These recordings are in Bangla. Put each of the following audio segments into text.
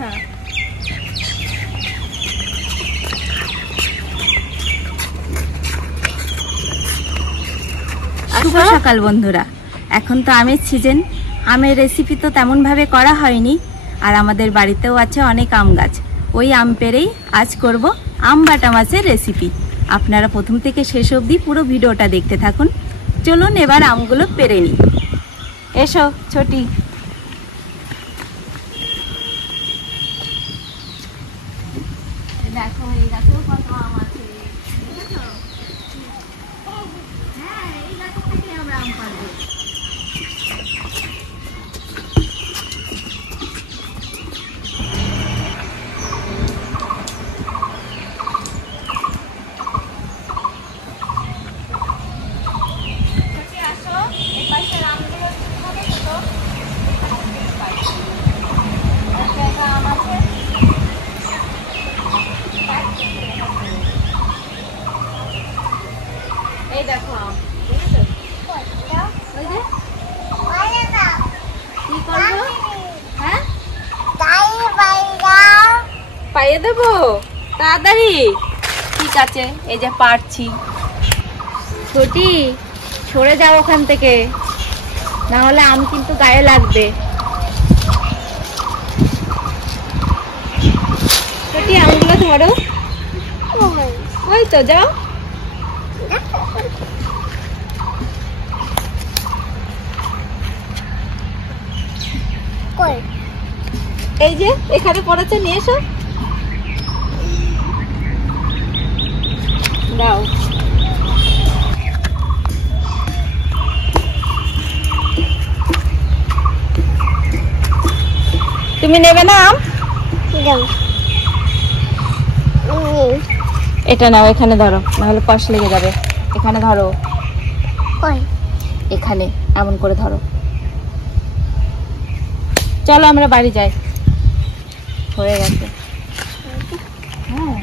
না। শুভ সকাল বন্ধুরা, এখন তো আমের সিজন। আমের রেসিপি তো তেমন ভাবে করা হয়নি, আর আমাদের বাড়িতেও আছে অনেক আম গাছ। ওই আম পেরেই আজ করব আম বাটা মাছের রেসিপি। আপনারা প্রথম থেকে শেষ অবধি পুরো ভিডিওটা দেখতে থাকুন। চলুন এবার আমগুলো পেরে নিই। এসো ছোটি। দেখো এই গাছেও কত আম আছে, দেখেছো? হ্যাঁ, এই গাছ থেকে আমরা আম পারবো। এই দেখো আম, দেখেছো? কি করবো? হ্যাঁ, পাইয়ে দেবো তাড়াতাড়ি। ঠিক আছে, এই যে পারছি। ছোটি, সরে যাও ওখান থেকে, না হলে আম কিন্তু গায়ে লাগবে। ছোটি, আমগুলো ধরো। ওই তো, যাও। এই যে এখানে পড়েছে, নিয়ে এসো। দাও। তুমি নেবে না আম? এটা নাও, এখানে ধরো, নাহলে কষ লেগে যাবে। এখানে ধরো, এখানে এমন করে ধরো। চলো আমরা বাড়ি যাই, হয়ে গেছে। হ্যাঁ,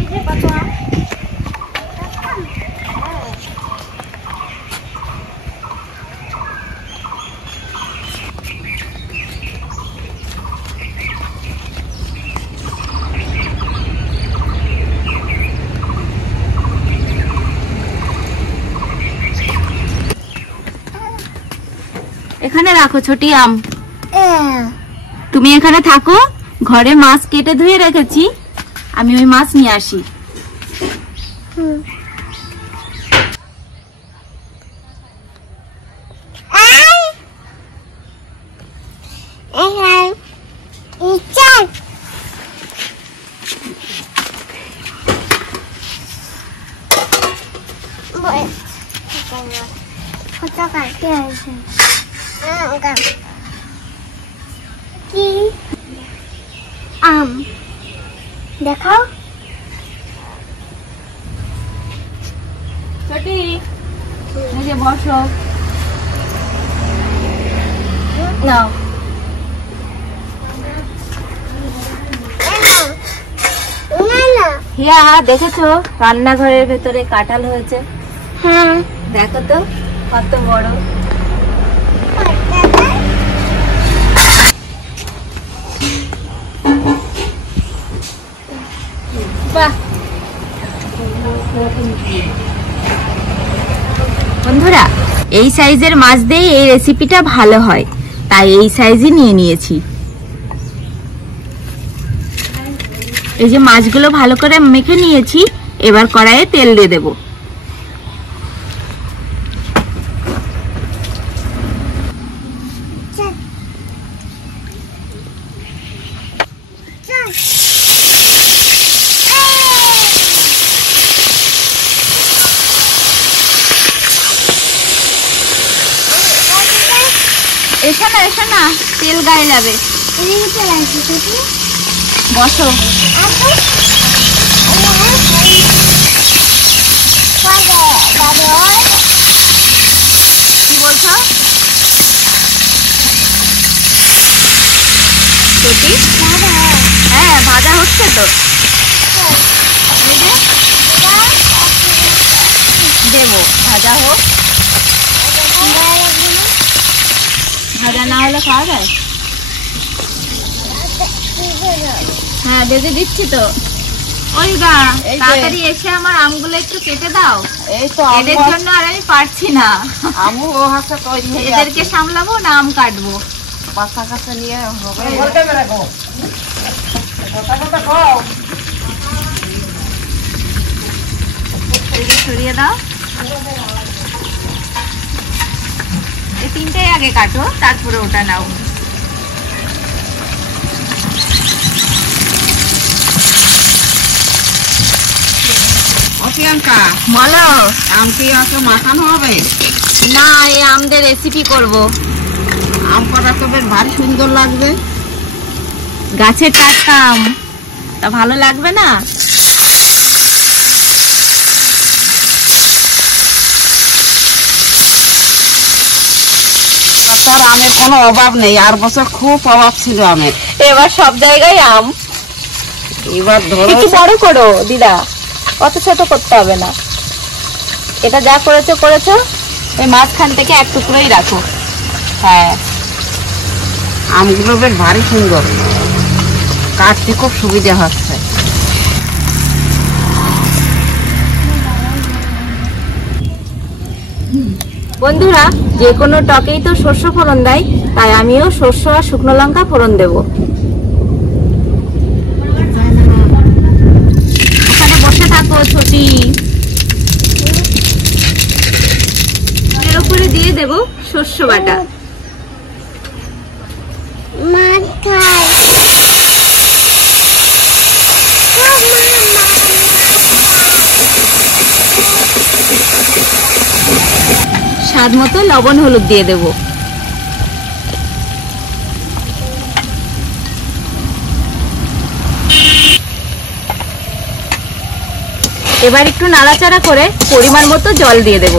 এই যে কত আম। এখানে রাখো ছোটি আম। তুমি এখানে থাকো, ঘরে মাছ কেটে ধুয়ে রেখেছি, আমি ওই মাছ নিয়ে আসি। আম দেখাও। ছোটি, এই যে বসো, নাও। হিয়া, দেখেছো রান্নাঘরের ভেতরে কাঁঠাল হয়েছে? হ্যাঁ, দেখো তো কত বড়। বাহ, বন্ধুরা এই সাইজের মাছ দিয়ে এই রেসিপিটা ভালো হয়, তাই এই সাইজই নিয়ে নিয়েছি। এই যে মাছগুলো ভালো করে মেখে নিয়েছি, এবার কড়াইয়ে তেল দিয়ে দেবো। এসো না, এসো না, তেল গায়ে যাবে। বসো। কি বলছো ছোটি? হ্যাঁ, ভাজা হচ্ছে তো। দেবো, ভাজা হোক। ভাজা না হলে খাওয়া যায়? হ্যাঁ বেজে দিচ্ছি তো। ওই দা তাড়াতাড়ি এসে আমার আমগুলো একটু কেটে দাও। এই তো এদের জন্য আর আমি পারছি না। আমু ও হাতে তৈরি হয়ে এদেরকে সামলাবো না আম কাটবো। বাচ্চা কাছে নিয়ে হবে। সরিয়ে দাও। এই তিনটাই আগে কাটো, তারপরে ওটা নাও। প্রিয়াঙ্কা বলো। আম কি আছে মাখানো হবে? না, এই আমদের রেসিপি করব। আম কটা তো বেশ ভারী সুন্দর লাগবে। গাছের টাটকা আম, তা ভালো লাগবে না? তার আমের কোনো অভাব নেই, আর বছর খুব অভাব ছিল আমের। এবার সব জায়গায় আম। এবার ধরো একটু বড় করো দিদা, অত ছোট করতে হবে না। এটা যা করেছো করেছো, ওই মাঝখান থেকে এক টুকরোই রাখো। হ্যাঁ, আমগুলো বেশ ভারী সুন্দর, কাটতে খুব সুবিধা হচ্ছে। বন্ধুরা, যে কোনো টকেই তো শস্য ফোড়ন দেয়, তাই আমিও শস্য আর শুকনো লঙ্কা ফোড়ন দেব। ওখানে বসে থাকো ছোটি। এর উপরে দিয়ে দেব শস্য বাটা। স্বাদ মতো লবণ হলুদ দিয়ে দেব। এবার একটু নাড়াচাড়া করে পরিমাণ মতো জল দিয়ে দেব।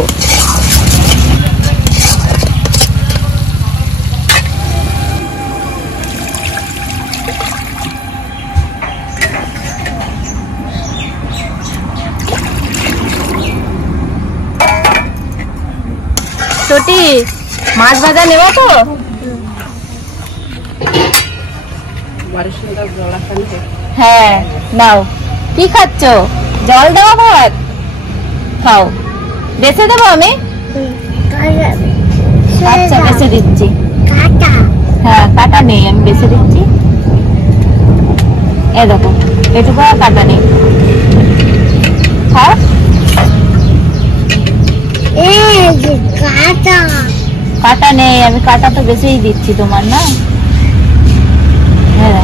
ছোটি, মাছ ভাজা নেব তো? হ্যাঁ নাও। কি খাচ্ছ? জল দেওয়া ভাত খাও। বেছে দেবো আমি? আচ্ছা বেছে দিচ্ছি। হ্যাঁ কাটা নেই, আমি বেছে দিচ্ছি। এ দেখো, এটুকু কাটা নেই। খাও। কাটা নেই, আমি কাটা তো বেছেই দিচ্ছি তোমার না। হ্যাঁ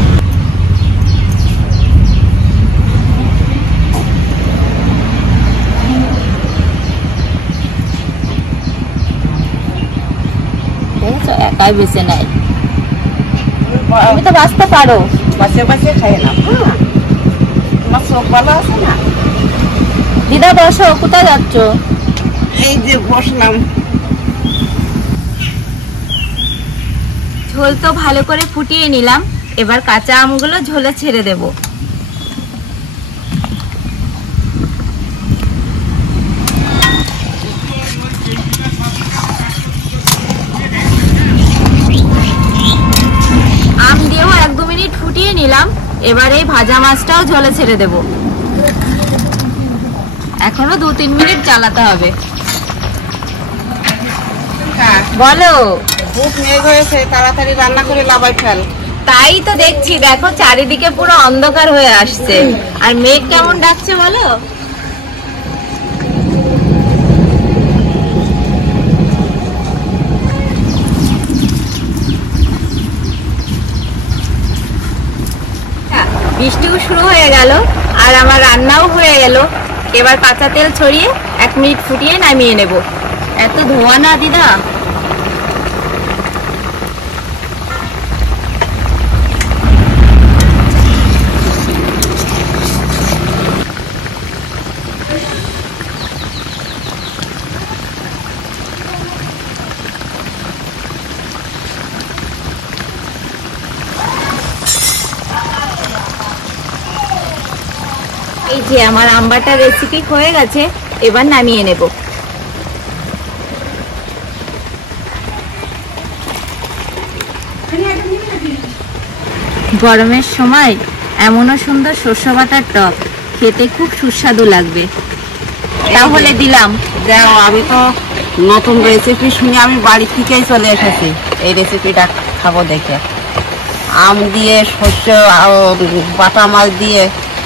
দেখেছো, একাই বেছে নেয়। তুমি তো বাঁচতে পারো। বাঁচে বাঁচে খাই না। তোমার চোখ ভালো আছে না? দিদা বসো, কোথায় যাচ্ছ? এই যে বসলাম। ঝোল তো ভালো করে ফুটিয়ে নিলাম, এবার কাঁচা আমগুলো ঝোলে ছেড়ে দেব। আম দিয়েও 1-2 মিনিট ফুটিয়ে নিলাম, এবার এই ভাজা মাছটাও ঝোলে ছেড়ে দেব। এখনো 2-3 মিনিট জ্বালাতে হবে। বলো। খুব মেঘ হয়েছে, তাড়াতাড়ি রান্না করে লাভাই ফেল। তাই তো দেখছি, দেখো চারিদিকে পুরো অন্ধকার হয়ে আসছে, আর মেঘ কেমন ডাকছে বলো। বৃষ্টিও শুরু হয়ে গেল, আর আমার রান্নাও হয়ে গেল। এবার কাঁচা তেল ছড়িয়ে 1 মিনিট ফুটিয়ে নামিয়ে নেব। এত ধোয়া না দিদা? এই যে আমার আম বাটার রেসিপি হয়ে গেছে, এবার নামিয়ে নেব। গরমের সময় এমনও সুন্দর শস্য বাটার টক খেতে খুব সুস্বাদু লাগবে। তাহলে দিলাম। যাও, আমি তো নতুন রেসিপি শুনে আমি বাড়ি থেকেই চলে এসেছি এই রেসিপিটা খাবো দেখে। আম দিয়ে শস্য বাটা মাছ দিয়ে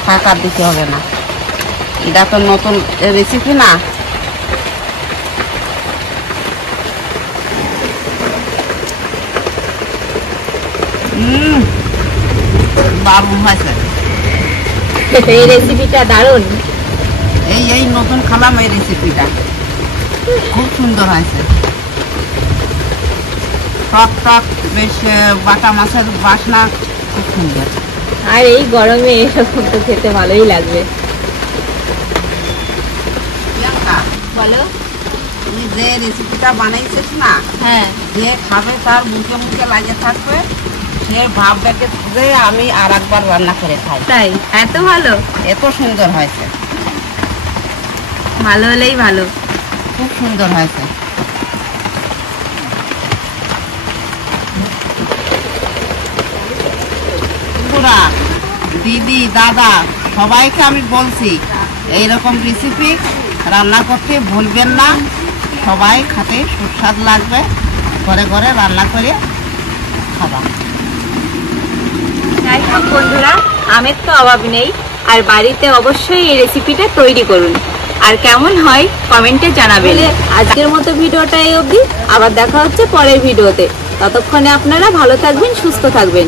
টাকা দিতে হবে না, এটা তো নতুন রেসিপি না। দারুণ হয়েছে এই রেসিপিটা দারুণ। এই নতুন খালাম এই রেসিপিটা, খুব সুন্দর হয়েছে। টক টক বেশ, বাটা মাছের বাসনা খুব সুন্দর। আর এই গরমে এসব তো খেতে ভালোই লাগবে। প্রিয়াঙ্কা, বলো। তুই যে রেসিপিটা বানাইছিস না, হ্যাঁ, যে খাবে তার মুখে মুখে লাগে থাকবে, সে ভাববে যে আমি আর একবার রান্না করে খাই। তাই এত ভালো? এত সুন্দর হয়েছে, ভালো হলেই ভালো। খুব সুন্দর হয়েছে। বন্ধুরা, দিদি দাদা সবাইকে আমি বলছি এইরকম রেসিপি রান্না করতে ভুলবেন না, সবাই খেতে সুস্বাদু লাগবে, ঘরে ঘরে রান্না করে খাবা। যাই হোক বন্ধুরা, আমের তো অভাব নেই, আর বাড়িতে অবশ্যই এই রেসিপিটা তৈরি করুন, আর কেমন হয় কমেন্টে জানাবেন। আজকের মতো ভিডিওটা এই অবধি, আবার দেখা হচ্ছে পরের ভিডিওতে। ততক্ষণে আপনারা ভালো থাকবেন, সুস্থ থাকবেন।